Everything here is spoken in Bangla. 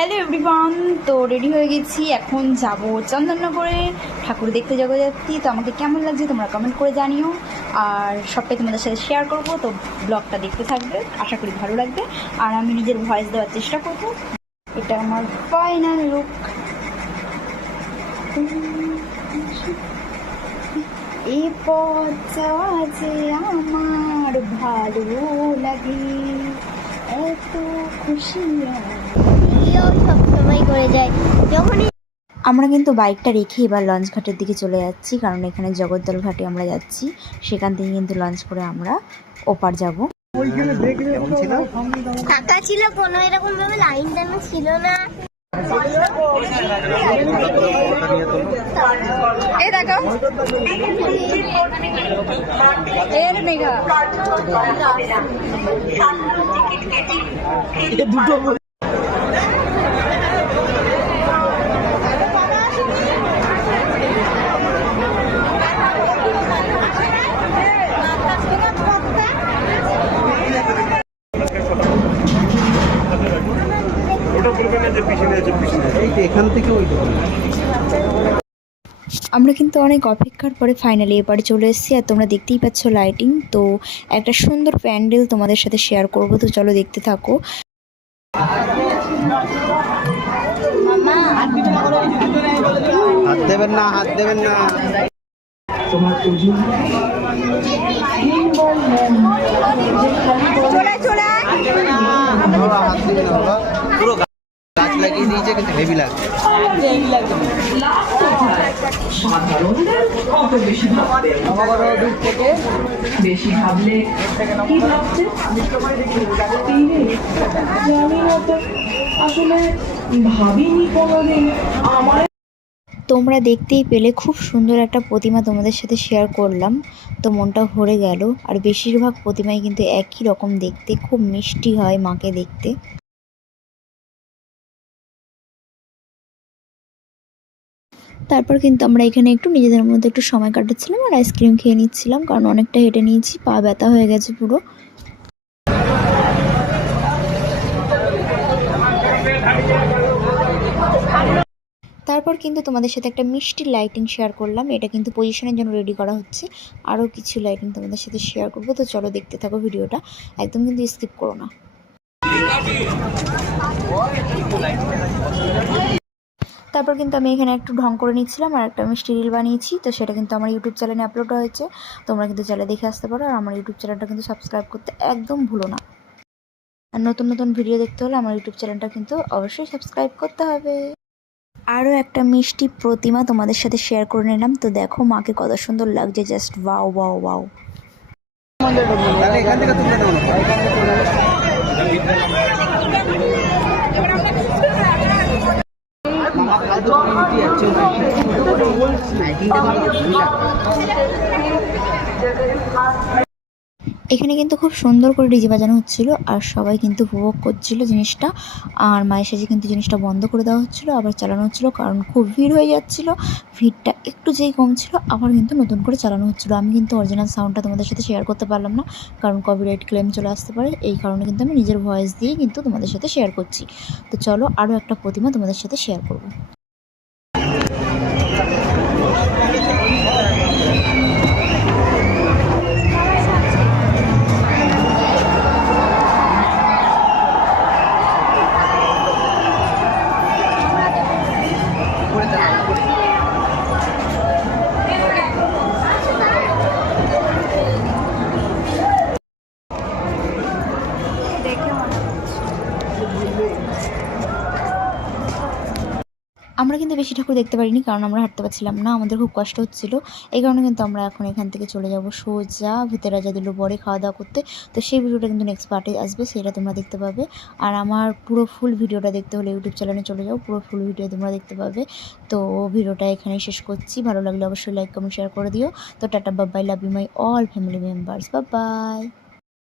হ্যালো এভরিওয়ান তো রেডি হয়ে গেছি। এখন যাব চন্দননগরে। ঠাকুর দেখতে যাব যাচ্ছি তো আমাকে কেমন লাগছে তোমরা কমেন্ট করে জানিও। আর সবটাই তোমাদের সাথে শেয়ার করব। তো ব্লগটা দেখতে থাকবে। আশা করি ভালো লাগবে। আর আমি নিজের ভয়েস দেওয়ার চেষ্টা করব। এটা আমার ফাইনাল লুক এই পথ যে আমার। ভালো লাগে। এত খুশি সবসময় করে যায় যখনই আমরা কিন্তু বাইকটা রেখে এবার লঞ্চ ঘাটের দিকে চলে যাচ্ছি কারণ এখানে জগদ্দল ঘাটে আমরা যাচ্ছি। সেখান থেকে কিন্তু লঞ্চ করে আমরা ওপার যাব। ফাঁকা ছিল? কোনো এরকম ভাবে লাইন টানা ছিল না। এই দেখো। এর মেঘা। ওটা বলবে না যে পিছনে আছে এখান থেকে ওই দোকান আমরা কিন্তু অনেক অপেক্ষার পরে ফাইনালি এবারে চলে এসেছি আর তোমরা দেখতেই পাচ্ছ লাইটিং তো একটা সুন্দর প্যান্ডেল তোমাদের সাথে শেয়ার করব তো চলো দেখতে থাকো। হাত দেবেন না হাত দেবেন না। গা- কিন্তু হেভি আমার তোমরা দেখতেই পেলে খুব সুন্দর একটা প্রতিমা তোমাদের সাথে শেয়ার করলাম। তো মনটা ভরে গেল। আর বেশিরভাগ প্রতিমাই কিন্তু একই রকম দেখতে। খুব মিষ্টি হয় মাকে দেখতে। তারপর কিন্তু আমরা এখানে একটু নিজেদের মধ্যে একটু সময় কাটাচ্ছিলাম আর আইসক্রিম খেয়ে নিচ্ছিলাম, কারণ অনেকটা হেঁটে নিয়েছি, পা ব্যথা হয়ে গেছে পুরো। তারপর কিন্তু তোমাদের সাথে একটা মিষ্টি লাইটিং শেয়ার করলাম, এটা কিন্তু পজিশনের জন্য রেডি করা হচ্ছে। আরও কিছু লাইটিং তোমাদের সাথে শেয়ার করব, তো চলো দেখতে থাকো ভিডিওটা, একদম কিন্তু স্কিপ করো না। তারপর কিন্তু আমি এখানে একটু ঢং করে নিচ্ছিলাম আর একটা মিষ্টি রিল বানিয়েছি। তো সেটা কিন্তু আমার ইউটিউব চ্যানেলে আপলোড হয়েছে। তোমরা কিন্তু চ্যানেলে দেখে আসতে পারো। আর আমার ইউটিউব চ্যানেলটা কিন্তু সাবস্ক্রাইব করতে একদম ভুলো না। আর নতুন নতুন ভিডিও দেখতে হলে আমার ইউটিউব চ্যানেলটা কিন্তু অবশ্যই সাবস্ক্রাইব করতে হবে। আরও একটা মিষ্টি প্রতিমা তোমাদের সাথে শেয়ার করে নিলাম। তো দেখো, মাকে কত সুন্দর লাগছে। জাস্ট ওয়াও ওয়াও ওয়াও এখান থেকে এখানে কিন্তু খুব সুন্দর করে ডিজে বাজানো হচ্ছিল আর সবাই কিন্তু উপভোগ করছিল জিনিসটা। আর মায়ের সাজে কিন্তু জিনিসটা বন্ধ করে দেওয়া হচ্ছিল, আবার চালানো হচ্ছিল কারণ খুব ভিড় হয়ে যাচ্ছিল। ভিড়টা একটু যেই কম ছিল, আবার কিন্তু নতুন করে চালানো হচ্ছিল। আমি কিন্তু অরিজিনাল সাউন্ডটা তোমাদের সাথে শেয়ার করতে পারলাম না, কারণ কপিরাইট ক্লেম চলে আসতে পারে। এই কারণে কিন্তু আমি নিজের ভয়েস দিয়েই কিন্তু তোমাদের সাথে শেয়ার করছি। তো চলো আরও একটা প্রতিমা তোমাদের সাথে শেয়ার করব। আমরা কিন্তু বেশি ঠাকুর দেখতে পারিনি, কারণ আমরা হাঁটতে পারছিলাম না। আমাদের খুব কষ্ট হচ্ছিল। এই কারণে কিন্তু আমরা এখন এখান থেকে চলে যাব সোজা ভিতরে রাজা দিল পরে খাওয়া দাওয়া করতে। তো সেই ভিডিওটা কিন্তু নেক্সট পার্টে আসবে, সেটা তোমরা দেখতে পাবে। আর আমার পুরো ফুল ভিডিওটা দেখতে হলে ইউটিউব চ্যানেলে চলে যাও, পুরো ফুল ভিডিও তোমরা দেখতে পাবে। তো ভিডিওটা এখানেই শেষ করছি। ভালো লাগলে অবশ্যই লাইক কমেন্ট শেয়ার করে দিও। তো tata Babai love you my all family members bye